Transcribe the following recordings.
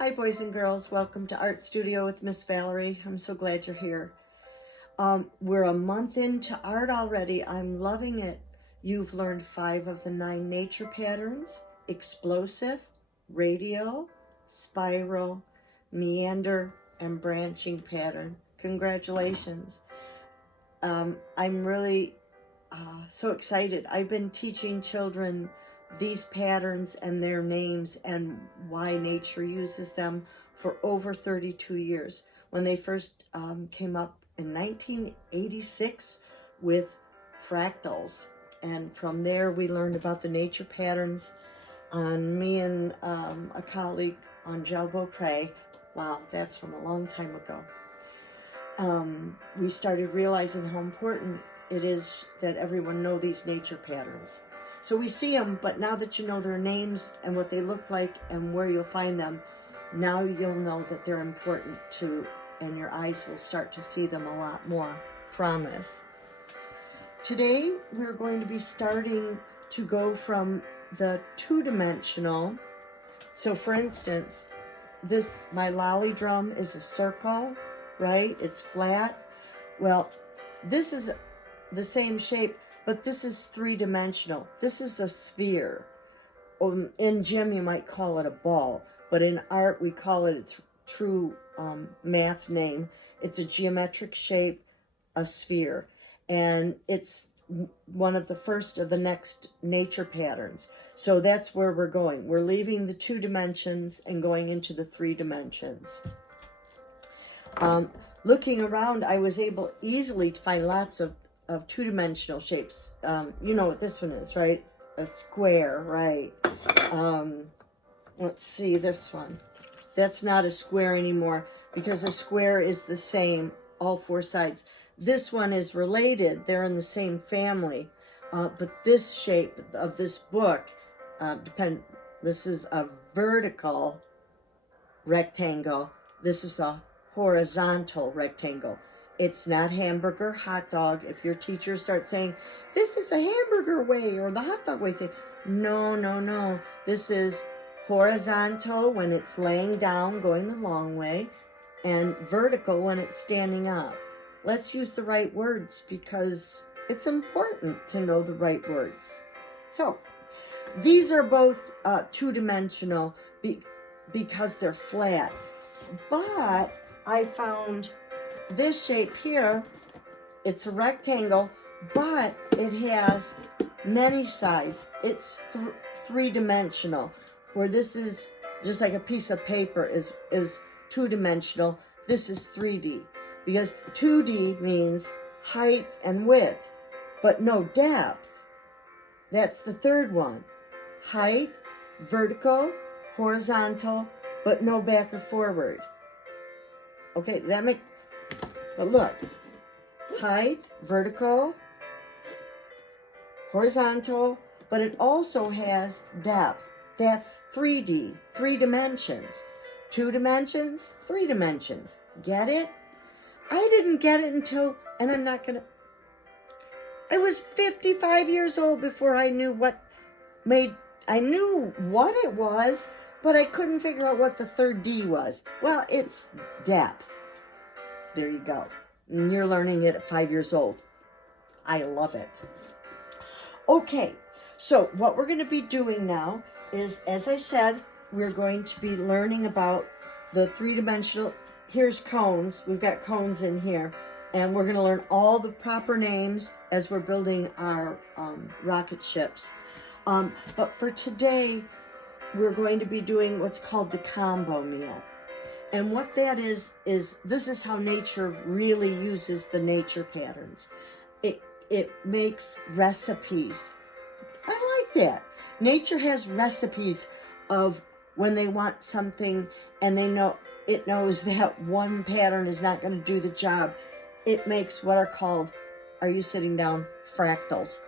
Hi, boys and girls. Welcome to Art Studio with Miss Valerie. I'm so glad you're here. We're a month into art already. I'm loving it. You've learned 5 of the 9 nature patterns: explosive, radial, spiral, meander, and branching pattern. Congratulations. I'm really so excited. I've been teaching children these patterns and their names and why nature uses them for over 32 years. When they first came up in 1986 with fractals. And from there we learned about the nature patterns on me and a colleague on Gel Beaupre. Wow, that's from a long time ago. We started realizing how important it is that everyone know these nature patterns. So we see them, but now that you know their names and what they look like and where you'll find them, now you'll know that they're important too, and your eyes will start to see them a lot more. Promise. Today, we're going to be starting to go from the 2-dimensional. So for instance, my lolly drum is a circle, right? It's flat. Well, this is the same shape, but this is 3-dimensional. This is a sphere. In gym, you might call it a ball, but in art, we call it its true math name. It's a geometric shape, a sphere, and it's one of the first of the next nature patterns. So that's where we're going. We're leaving the 2 dimensions and going into the 3 dimensions. Looking around, I was able easily to find lots of 2-dimensional shapes. You know what this one is, right? A square, right? Let's see this one. That's not a square anymore because a square is the same, all 4 sides. This one is related. They're in the same family. But this shape of this book, this is a vertical rectangle. This is a horizontal rectangle. It's not hamburger, hot dog. If your teacher starts saying, this is the hamburger way or the hot dog way, say, no, no, no. This is horizontal when it's laying down, going the long way, and vertical when it's standing up. Let's use the right words because it's important to know the right words. So, these are both 2-dimensional because they're flat. But I found this shape here. It's a rectangle, but it has many sides. It's 3-dimensional, where this is just like a piece of paper is 2-dimensional. This is 3D, because 2D means height and width, but no depth. That's the third one. Height, vertical, horizontal, but no back or forward. Okay, that makes... But look, height, vertical, horizontal, but it also has depth. That's 3D, 3 dimensions. 2 dimensions, 3 dimensions. Get it? I didn't get it until, and I'm not gonna, I was 55 years old before I knew I knew what it was, but I couldn't figure out what the third D was. Well, it's depth. There you go. And you're learning it at 5 years old. I love it. Okay, so what we're going to be doing now is, as I said, we're going to be learning about the 3-dimensional. Here's cones. We've got cones in here. And we're going to learn all the proper names as we're building our rocket ships. But for today, we're going to be doing what's called the combo meal. And what that is this is how nature really uses the nature patterns. It makes recipes. I like that. Nature has recipes of when they want something and it knows that one pattern is not going to do the job. It makes what are called, are you sitting down, fractals.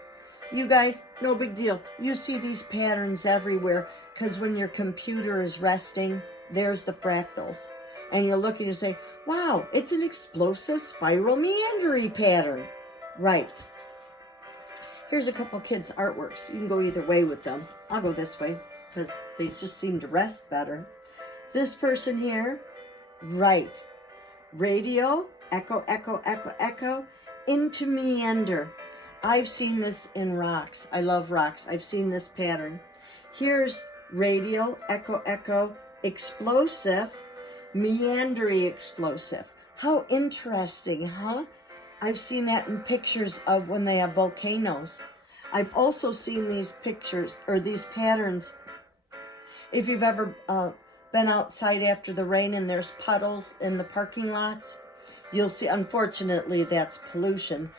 You guys, no big deal. You see these patterns everywhere because when your computer is resting, there's the fractals. And you're looking to say, wow, it's an explosive spiral meandering pattern. Right. Here's a couple kids' artworks. You can go either way with them. I'll go this way because they just seem to rest better. This person here, right. Radial, echo, echo, echo, echo, into meander. I've seen this in rocks. I love rocks. I've seen this pattern. Here's radial, echo, echo, explosive, meandering explosive. How interesting, huh? I've seen that in pictures of when they have volcanoes. I've also seen these pictures, or these patterns, if you've ever been outside after the rain and there's puddles in the parking lots, you'll see, unfortunately, that's pollution,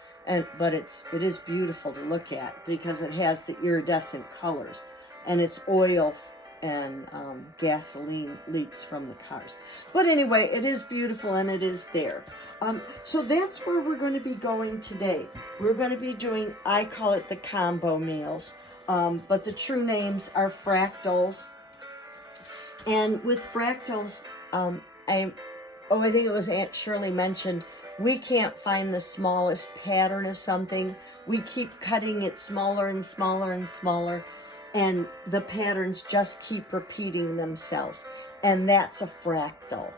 but it is beautiful to look at because it has the iridescent colors, and it's oil and gasoline leaks from the cars. But anyway, it is beautiful and it is there. So that's where we're going to be going today. We're going to be doing, I call it the combo meals, but the true names are fractals. And with fractals, I think it was Aunt Shirley mentioned, we can't find the smallest pattern of something. We keep cutting it smaller and smaller and smaller, and the patterns just keep repeating themselves. And that's a fractal,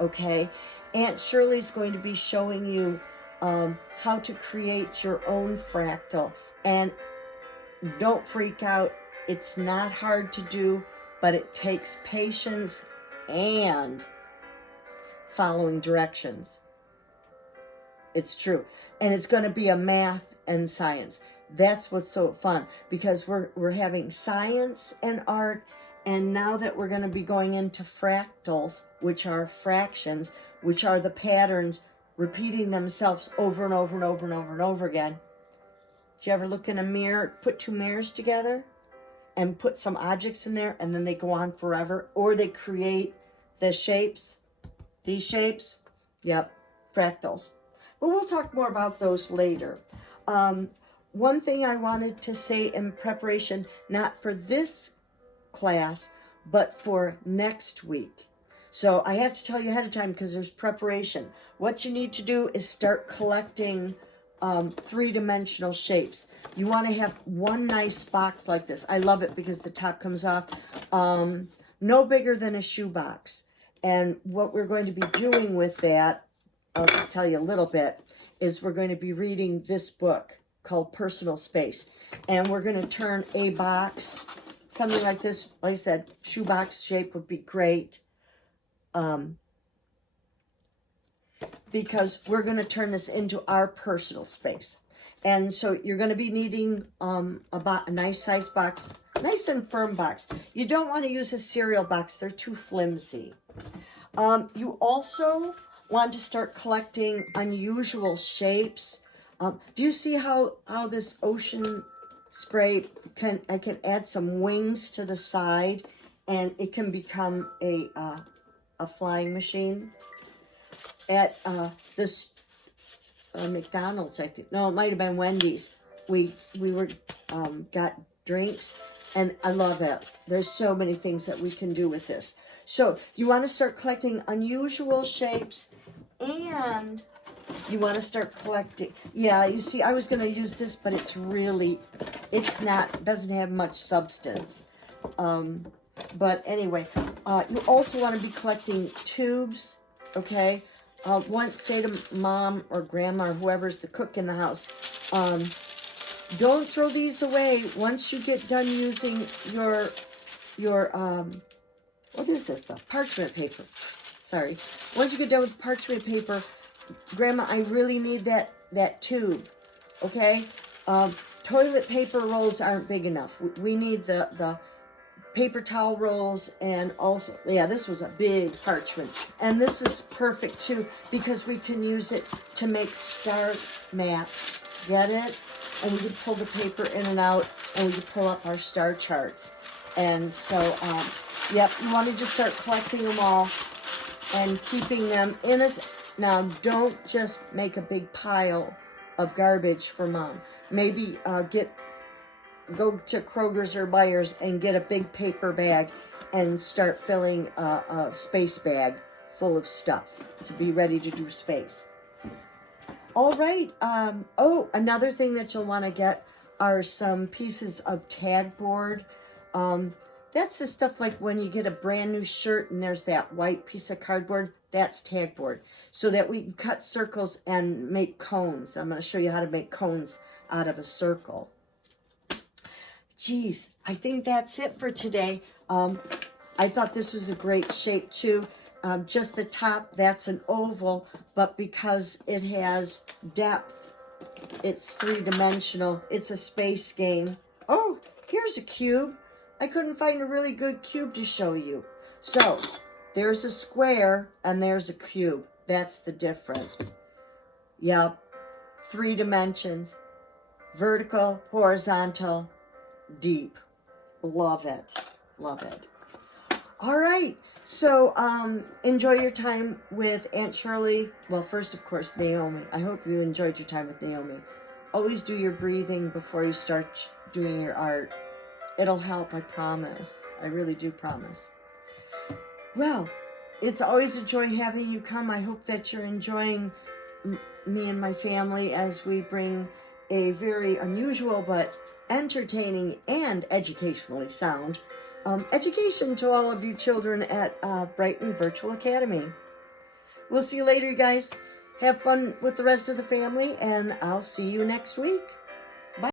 okay? Aunt Shirley's going to be showing you how to create your own fractal. And don't freak out. It's not hard to do, but it takes patience and following directions. It's true. And it's going to be a math and science. That's what's so fun, because we're having science and art, and now that we're going to be going into fractals, which are fractions, which are the patterns repeating themselves over and over and over and over and over again. Did you ever look in a mirror, put two mirrors together and put some objects in there, and then they go on forever, or they create the shapes, these shapes? Yep, fractals. But we'll talk more about those later. One thing I wanted to say in preparation, not for this class, but for next week. So I have to tell you ahead of time because there's preparation. What you need to do is start collecting three-dimensional shapes. You want to have one nice box like this. I love it because the top comes off. No bigger than a shoebox. And what we're going to be doing with that, I'll just tell you a little bit, is we're going to be reading this book called Personal Space. And we're going to turn a box, something like this, like I said, shoebox shape would be great. Because we're going to turn this into our personal space. And so you're going to be needing a nice size box, nice and firm box. You don't want to use a cereal box. They're too flimsy. You also want to start collecting unusual shapes. Do you see how this ocean spray I can add some wings to the side, and it can become a flying machine? At this McDonald's, I think. No, it might have been Wendy's. We got drinks, and I love it. There's so many things that we can do with this. So you want to start collecting unusual shapes, and you want to start collecting. Yeah, you see, I was going to use this, but it's doesn't have much substance. But anyway, you also want to be collecting tubes, okay? Once say to mom or grandma or whoever's the cook in the house, don't throw these away. Once you get done using your what is this stuff? Parchment paper. Sorry. Once you get done with parchment paper, grandma, I really need that tube, okay? Toilet paper rolls aren't big enough. We need the paper towel rolls, and also, yeah, this was a big parchment. And this is perfect too, because we can use it to make star maps. Get it? And we can pull the paper in and out, and we can pull up our star charts. And so, yep, you want to just start collecting them all and keeping them in a... Now, don't just make a big pile of garbage for mom. Maybe go to Kroger's or Meijer's and get a big paper bag and start filling a space bag full of stuff to be ready to do space. All right. Oh, another thing that you'll want to get are some pieces of tag board. That's the stuff like when you get a brand new shirt and there's that white piece of cardboard, that's tag board. So that we can cut circles and make cones. I'm going to show you how to make cones out of a circle. Geez, I think that's it for today. I thought this was a great shape too. Just the top, that's an oval, but because it has depth, it's three-dimensional. It's a space game. Oh, here's a cube. I couldn't find a really good cube to show you. So, there's a square and there's a cube. That's the difference. Yep, 3 dimensions. Vertical, horizontal, deep. Love it. Love it. All right. So, enjoy your time with Aunt Shirley. Well, first, of course, Naomi. I hope you enjoyed your time with Naomi. Always do your breathing before you start doing your art. It'll help, I promise. I really do promise. Well, it's always a joy having you come. I hope that you're enjoying me and my family as we bring a very unusual but entertaining and educationally sound education to all of you children at Brighton Virtual Academy. We'll see you later, guys. Have fun with the rest of the family, and I'll see you next week.